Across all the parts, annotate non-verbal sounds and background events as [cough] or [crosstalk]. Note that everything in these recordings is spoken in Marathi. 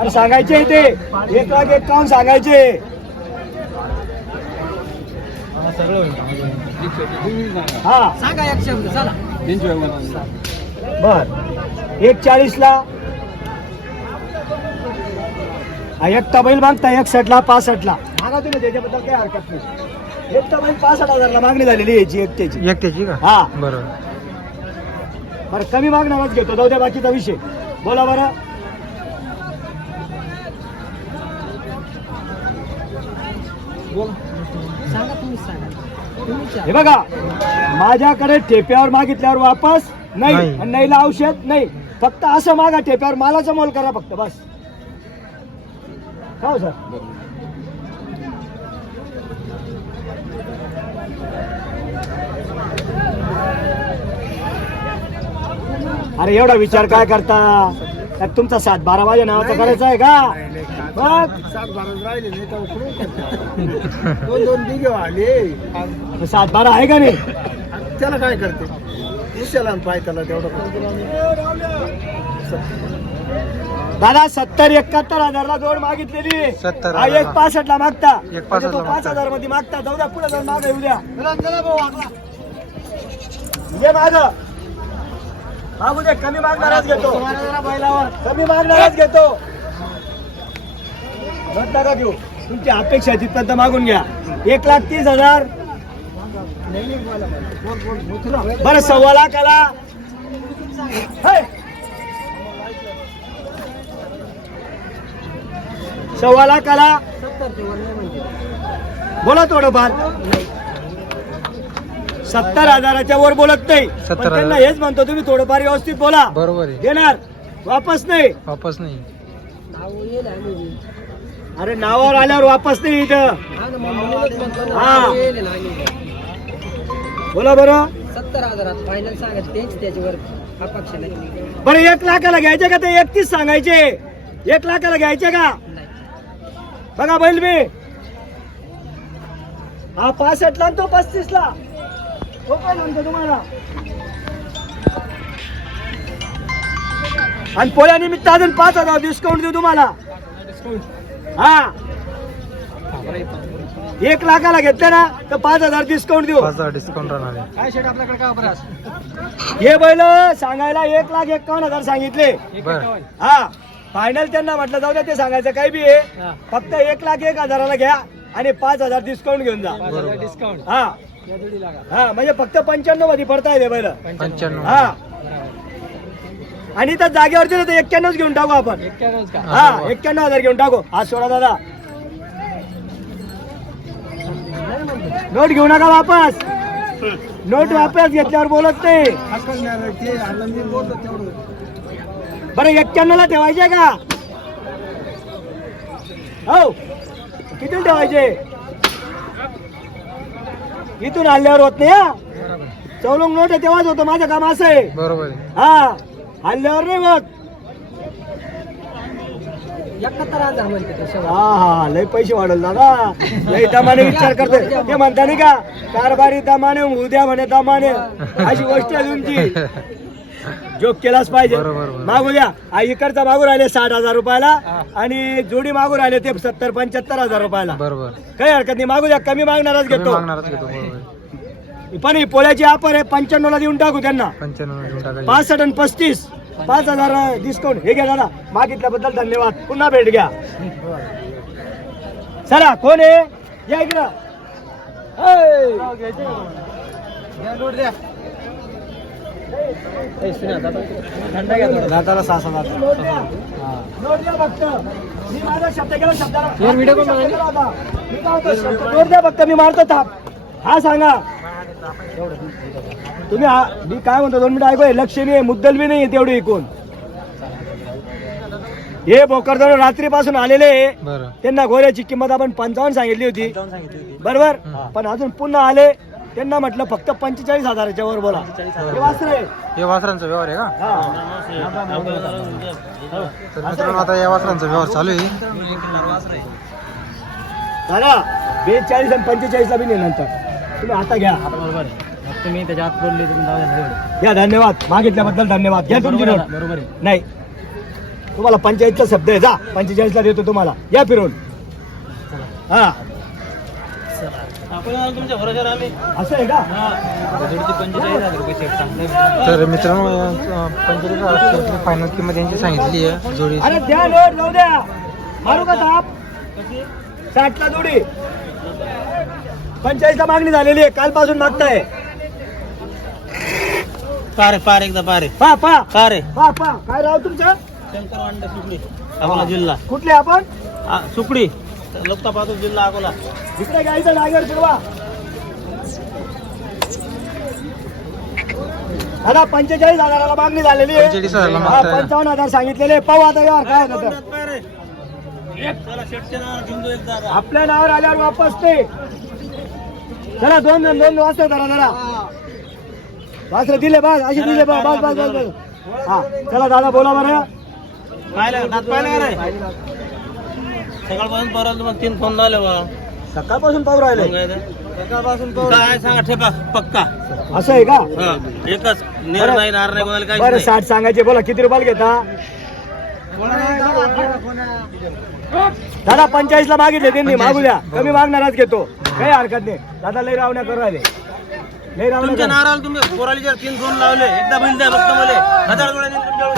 अरे सांगायचे ते एक लाख एक काम सांगायचे. हा. सांगा एक शब्द चला. बर. एक चाळीस ला. एकटा बैल मागता एकसठ ला पासष्ट ला. मागा तुम्ही त्याच्याबद्दल काही हरकत नाही. एकटा बैल पासष्ट हजारला मागणी झालेली आहे याची एकट्याची. एकट्याची का? हा. बरोबर बरं कमी मागणारच घेतो जाऊ द्या बाकीचा विषय. बोला बरं. हे बघा माझ्याकडे ठेप्यावर मागितल्यावर वापस नाही. नाहीला औषध नाही. फक्त असं मागा ठेप्यावर मालाचा मोल करा फक्त बस. हो सर? अरे एवढा विचार काय करता? त्यात तुमचा सात बारा माझ्या नावाचा करायचा आहे का? बघ. दोन दोन आले सात बारा आहे का नाही? त्याला काय करते? दिसेला पाय त्याला तेवढं दादा सत्तर एकाहत्तर हजारला जोड मागितलेली. सत्तर हा, एक हजारला. पासष्ट ला मागता. एक म्हणजे 65 तो ला पाच मागता. हजारमध्ये मागता. जाऊ द्या पुढे जाऊन मागा येऊ द्या. ये माग. मागू दे कमी मागणारच घेतो. कमी मागणारच घेतो. नका घेऊ. तुमची अपेक्षा तिथपर्यंत मागून घ्या. एक लाख तीस हजार. बरं सव्वा लाखाला. हे. सव्वा नाही म्हणजे बोला थोडंफार. सत्तर हजाराच्या वर बोलत नाही. पण सत्तर त्यांना हजार. हेच म्हणतो तुम्ही थोडंफार व्यवस्थित बोला. बरोबर आहे. देणार. वापस नाही. वापस नाही. नाव येईल आम्ही बी. अरे नावावर आल्यावर वापस नाही इथं. हा. हा. बोला बरं. सत्तर हजारात फायनल सांगायचं तेच त्याच्यावर अपक्ष नाही. बरं एक लाखाला घ्यायचे का ते? एकतीस सांगायचे. एक लाखाला घ्यायचे का. बघा बैल मी हा पासष्ट ला आणि तो पस्तीस काय म्हणतो तुम्हाला? आणि पोळ्यानिमित्त अजून पाच हजार डिस्काउंट देऊ तुम्हाला. हा. एक लाखाला घेतलं ना तर पाच हजार डिस्काउंट देऊ. पाच हजार डिस्काउंट राहणार आहे. काय शेट आपल्याकडे काय बरं हे बैल सांगायला एक लाख एकावन्न हजार सांगितले. हा. फायनल त्यांना म्हटलं जाऊ द्या ते सांगायचं काही बी आहे. फक्त एक लाख एक हजाराला घ्या आणि पाच हजार डिस्काउंट घेऊन जा. डिस्काउंट हा. हा म्हणजे फक्त पंच्याण्णवमध्ये पडता येते बैल. पंच्याण्णव. हा. आणि तर जागेवरती ना ते एक्क्याण्णवच घेऊन टाकू आपण. हा एक्क्याण्णव हजार घेऊन टाकू. हा सोडा दादा. नोट घेऊ नका वापस. नोट वापस घेतल्यावर बोलत नाही. ते बरं एक्क्याण्णव ला ठेवायचे का? हो. किती ठेवायचे? इथून हल्ल्यावर होत नाही हा? चौलंग नोट आहे तेव्हाच होतं माझं काम असं आहे. बरोबर आहे. हा हल्ल्यावर नाही होत. एकाहत्तर हजार म्हणते ते शेवट. हा हा लय पैसे वाढल दादा. लय दमाने विचार करतोय. ते म्हणता नाही का कारभारी दमाने उद्या म्हणे दमाने. अशी गोष्ट आहे तुमची. जोक केलाच पाहिजे. बरोबर, बरोबर. मागू द्या. इकडचा मागू राहिले साठ हजार रुपयाला आणि जोडी मागू राहिले ते सत्तर पंच्याहत्तर हजार रुपयाला. बरोबर. काही हरकत नाही. मागू द्या. कमी मागणारच कमी घेतो. मागणारच घेतो बरोबर. पण ही पोळ्याची ऑफर आहे पंच्याण्णव ला देऊन टाकू त्यांना. पंच्याण्णव घेऊन टाकायचे. पासष्ट आणि पस्तीस. पाच हजार डिस्काउंट हे घ्या दादा. मागितल्याबद्दल धन्यवाद. पुन्हा भेट घ्या. चला कोण आहे? या इकडं. ऐ. दादाला सहा सहा द्या. फक्त मी मारतो थाप. हा सांगा. तुम्ही हा मी काय म्हणतो दोन मिनिटं ऐकू लक्ष नाही मुद्दल बी नाही तेवढी ऐकून. हे भोकरदन रात्रीपासून आलेले त्यांना घोड्याची किंमत आपण पंचावन्न सांगितली होती. बरोबर? पण अजून पुन्हा आले त्यांना म्हटलं फक्त पंचेचाळीस हजाराच्या वर बोला. हे वासरे. हे वासरांचा व्यवहार आहे का? हा. तर मित्रांनो आता या वासरांचा व्यवहार चालू आहे. दादा बेचाळीस आणि पंचेचाळीस ला बी नाही नंतर. तुम्ही आता घ्या. तुम्ही त्याच्या आत पडले तुम्ही या धन्यवाद. मागितल्याबद्दल धन्यवाद. घ्या तुमची नोट बरोबर आहे. नाही. तुम्हाला पंचायतचा शब्द आहे. जा पंचेचाळीसला देतो तुम्हाला. या फिरून. हा आपण तुमच्या भरोशावर आम्ही असं आहे का? तर मित्रांनो पंचेचाळीस हजार फायनल किंमत यांची सांगितली आहे. जोडी अरे द्या नोट जाऊ द्या. मारू का ताप? साठला जोडी. पंचायतला मागणी झालेली आहे. कालपासून मागताय. पारे पार एकदा पारे. पा पा. पारे. पा पा. काय राव तुमचं? शंकर वांडे सुकडी. अकोला जिल्हा. कुठले आपण? सुकडी. लोकता पाहतो जिल्हा अकोला. इकडे गायचं नागर फिरवा. दादा पंचेचाळीस हजाराला मागणी झालेली आहे. 45,000 ला हा, मागताय. पंचावन्न हजार सांगितलेले पाहू आता यावर काय होतं तर. आपल्या नावावर आल्यावर वापस ते. चला दोन जण दोन वाजता धरा जरा. वासरे दिले बस असे दिले बस बस बस बस बस. हा चला दादा बोला बरं पाहिलं दात पाहिलं का नाही सकाळपासून परत मग तीन फोन लावले बा. सकाळपासून पाहू राहिले? सकाळपासून काय सांगा ठेपा पक्का. असं आहे का? हा एकच. नेर बरं. नाही नार नाही कोणाला बरं साठ सांगायचे बोला किती रुपयाला घेता? दादा मागितले त्यांनी मागू द्या. कमी मागणारच घेतो. काही हरकत नाही. दादा लई रावण्या करू राहिले. लई रावण्या तुमच्या करू- नाराला तुम्ही पोराली जर तीन फोन लावले एकदा बैल द्या फक्त मला हजार तुमच्या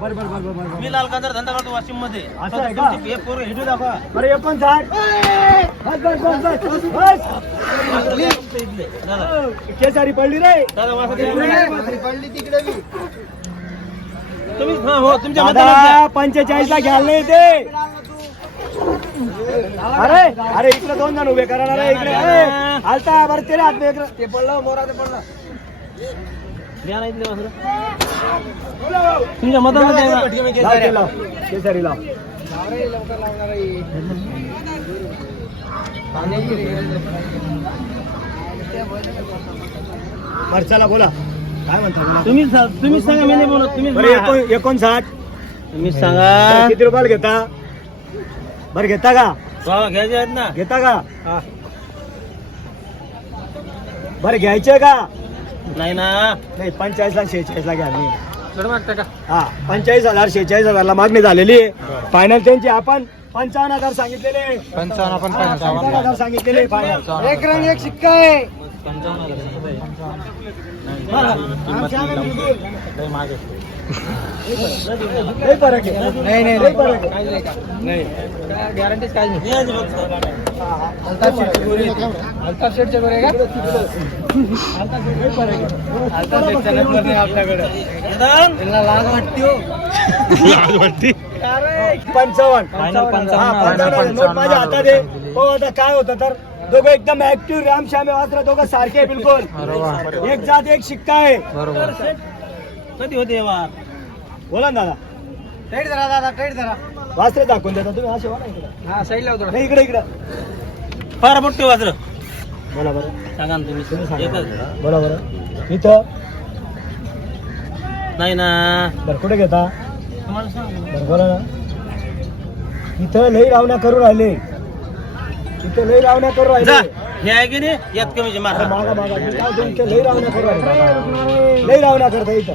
बरं बरं बरं बरं बरं मी लाल कांदर धंदा करतो वाशिममध्ये असं आहे का? हे पोरं हिडू दाखवा बरं एकोणसाठ बस बस बस बस बस इथले. दादा, केसारी पडली रे. दादा, वासा तिकडे. तुम्ही हा हो तुमच्या दादा मतदानात पंचेचाळीस ला घ्याल नाही ते. अरे अरे इकडे दोन जण उभे करा ना रे इकडे ए, आलता बरं ते हात ते पडलं मोरा ते पडलं. द्या ना इथले वासरं. तुमच्या मतदानात आहे ना? लाव. केसरी लाव. मरचाला बोला. काय म्हणता. तुम्ही तुम्हीच सांगा मी नाही बोलत. एकोण- एकोणसाठ. तुम्हीच बरं, सांगा किती रुपयाला घेता? बरं घेता का? घ्यायचे आहेत ना. घेता का? बरं घ्यायचे का? नाही ना. नाही पंचेचाळीस ला शेहेचाळीस ला घ्या मागताय का? हा पंचेचाळीस हजार शेहेचाळीस हजारला मागणी झालेली. आहे फायनल त्यांची आपण पंचावन्न हजार सांगितलेले. पंचावन्न आपण पंचावन्न हजार सांगितलेले. फायनल पंचावन्न. एक रंग एक शिक्का आहे. लई फरक गॅरंटीच काय नाही द्यायची फक्त. अल्ताफ शेठची गोळी आहे ती. अल्ताफ शेठच्या बरं आहे का? अल्ताफ शेठ लई फरक आहे. अल्ताफ शेठचा नंबर नाही आपल्याकडे वेदांत, त्यांना लाज वाटते हो. पंचावन्न पंचावन्न. माझ्या. हातात आहे हो आता काय होतं तर दोघं एकदम ऍक्टिव्ह राम श्याम वासरा दोघं सारखे आहे बिलकुल. एक जात एक शिक्का आहे. बरोबर. कधी होते वार? बोला ना दादा. टाईट धरा दादा टाईट धरा वासरे दाखवून देता तुम्ही असे बोला इकडे. हा साईडला नाही इकडे इकडे. फार मोठे वाजर बोला बरं. सांगा ना तुम्ही. तुम्ही सांगा. बोला बरं. इथं. नाही ना. बरं कुठे घेता? तुम्हाला सांग बरं बोला ना. इथं लई रावण्या करू राहिले. इथं लई रावण्या करू जा. राहिले हे आहे की नाही? यात कमीचे मार. अरे मागा मागा. मी काय लई रावण्या करू राहिले? लई रावण्या करता इथं.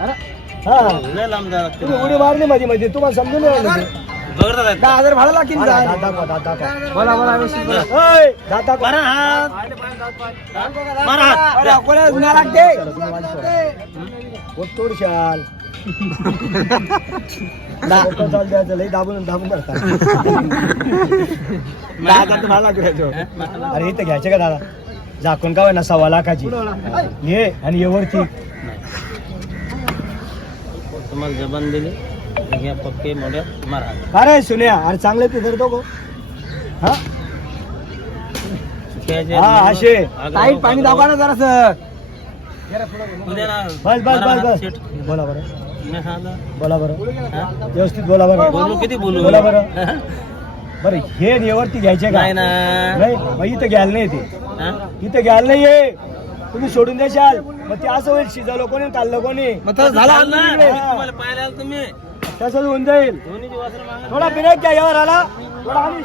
अरे, हा. लय लांब जा लागते. तुम्ही उडी मारली मध्ये मध्ये तुम्हाला समजून नाही राहिलं ते. बघतात आहेत. दहा हजार भाडं लागतील दाखवा, दात दाखवा. बोला बोला व्यवस्थित बोला. ओय, दात दाखवा. मारा. हात मारा. हात अरे, अकोल्याला गुन्हा लागते? माझी तोडशाल? [laughs] दाबून दाबून. अरे इथं घ्यायचे का दादा? झाकून का ना सव्वा लाखाची. ये आणि ये वरती. तुम्हाला जबान दिली पक्के मोठ्या मारा. अरे सुन्या अरे चांगले ते धरतो गो. हा? हा असे. टाईट पाणी दाखवा ना जरा ना बस बस बस बस. बोला बरं बोला बरं? व्यवस्थित बोला बरं. बोलू किती बोलू? बोला बरं. बरं हे नेवरती घ्यायचे का? नाही ना. नाही मग इथं घ्यायला नाही ते? इथं घ्यायला नाही ये तुम्ही सोडून द्याशाल मग ते असं होईल शिजवलं कोणी काढलं कोणी? झालं ना? पाहायला आलो तुम्ही. तसंच होऊन जाईल. मागा थोडा ब्रेक घ्या यावर आला. थोडा आणि